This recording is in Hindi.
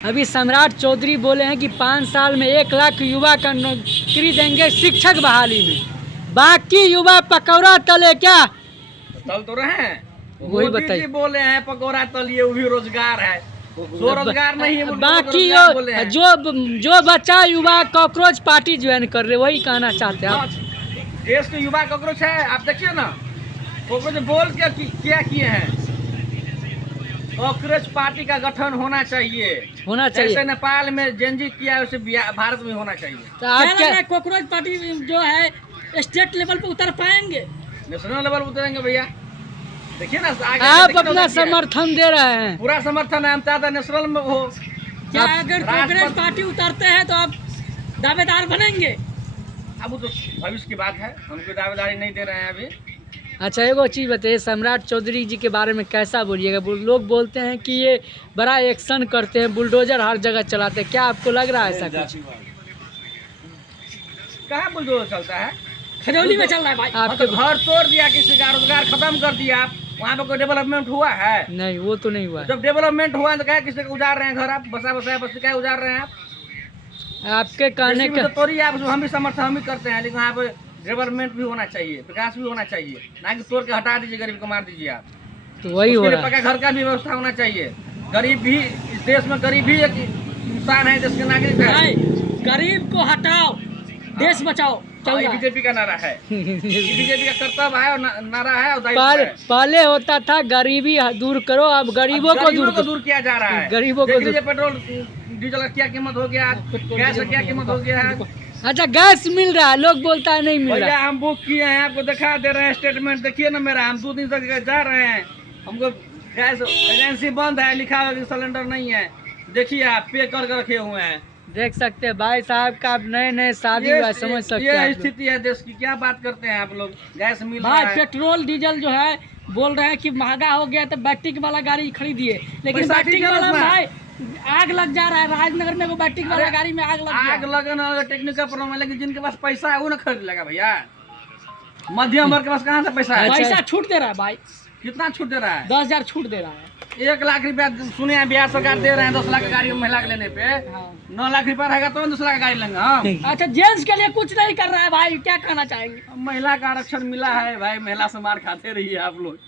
अभी सम्राट चौधरी बोले हैं कि 5 साल में 1 लाख युवा का नौकरी देंगे शिक्षक बहाली में। बाकी युवा पकौड़ा तले क्या तल तो रहे हैं, वही बताइए। बोले हैं पकौड़ा तलिए वो भी रोजगार है, स्वरोजगार नहीं है। बाकी जो बच्चा युवा कॉकरोच पार्टी ज्वाइन कर रहे वही कहना चाहते हैं आप। देश के युवा कॉकरोच है, आप देखिए ना कॉकरोच बोल के क्या किए हैं। कॉकरोच पार्टी का गठन होना चाहिए, जैसे नेपाल में जेनजी किया वैसे भारत में होना चाहिए। तो आप क्या कॉकरोच पार्टी जो है स्टेट लेवल पे उतर पाएंगे, नेशनल लेवल उतरेंगे भैया। देखिए ना आप अपना समर्थन दे रहे हैं। पूरा समर्थन है, हम चाहते हैं नेशनल में हो। क्या अगर कॉकरोच पार्टी उतरते हैं तो आप दावेदार बनेंगे? अब वो तो भविष्य की बात है, हमको दावेदारी नहीं दे रहे हैं अभी। अच्छा एगो चीज़ बताइए, सम्राट चौधरी जी के बारे में कैसा बोलिएगा? लोग बोलते हैं कि ये बड़ा एक्शन करते हैं, बुलडोजर हर जगह चलाते हैं, क्या आपको लग रहा है ऐसा कुछ? कहाँ बुलडोजर चलता है? खजौली में चल रहा है भाई। आपके घर तोड़ दिया, किसी का रोजगार खत्म कर दिया, वहाँ पे कोई डेवलपमेंट हुआ है? नहीं, वो तो नहीं हुआ। जब डेवलपमेंट हुआ तो क्या किसी को उजाड़ रहे हैं घर? आप बस क्या उजाड़ रहे हैं आप? आपके कहने का तोड़िए आप, हम भी समर्थन हम भी करते हैं, लेकिन यहाँ पे डेवलपमेंट भी होना चाहिए, विकास भी होना चाहिए, ना कि तोड़ के हटा दीजिए, गरीब को मार दीजिए आप। तो वही हो रहा है। पक्का घर का भी व्यवस्था होना चाहिए। गरीब भी इस देश में, गरीब भी एक इंसान है, देश के नागरिक है। गरीब को हटाओ, देश बचाओ, बीजेपी का नारा है। बीजेपी का कर्तव्य है और नारा है और दायित्व है। पहले होता था गरीबी दूर करो, अब गरीबों को दूर किया जा रहा है। गरीबों को पेट्रोल डीजल का क्या कीमत हो गया, गैस का क्या कीमत हो गया है। अच्छा गैस मिल रहा है, लोग बोलता है नहीं मिल रहा। भैया हम बुक किए हैं, आपको दिखा दे रहे हैं स्टेटमेंट, देखिए ना मेरा, हम 2 दिन तक जा रहे हैं, हमको गैस एजेंसी बंद है, लिखा हुआ सिलेंडर नहीं है। देखिए आप पे कर रखे हुए हैं, देख सकते हैं भाई साहब का नए शादी हुआ, समझ सकते हैं। ये स्थिति है देश की। क्या बात करते हैं आप लोग? गैस मिल रहा भाई है, पेट्रोल डीजल जो है बोल रहे हैं कि महंगा हो गया तो बैटरी वाला गाड़ी खरीदिए, लेकिन बैटरी वाला भाई आग लग जा रहा है। राजनगर में वो बैटरी वाला गाड़ी में आग लगन टेक्निकल प्रॉब्लम है, लेकिन जिनके पास पैसा है वो ना खरीद लेगा भैया। मध्यम वर्ग के पास कहाँ से पैसा है? पैसा छूट दे रहा है भाई। कितना छूट दे रहा है? 10,000 छूट दे रहा है। 1 लाख रुपया सुने हैं बिहार सरकार दे रहे हैं, 10 लाख की गाड़ी महिला के लेने पे। 9 लाख रुपया रहेगा तो 10 लाख की गाड़ी लेंगे हम। अच्छा जेंट्स के लिए कुछ नहीं कर रहा है भाई, क्या कहना चाहेंगे? महिला का आरक्षण मिला है भाई, महिला से मार खाते रहिए आप लोग।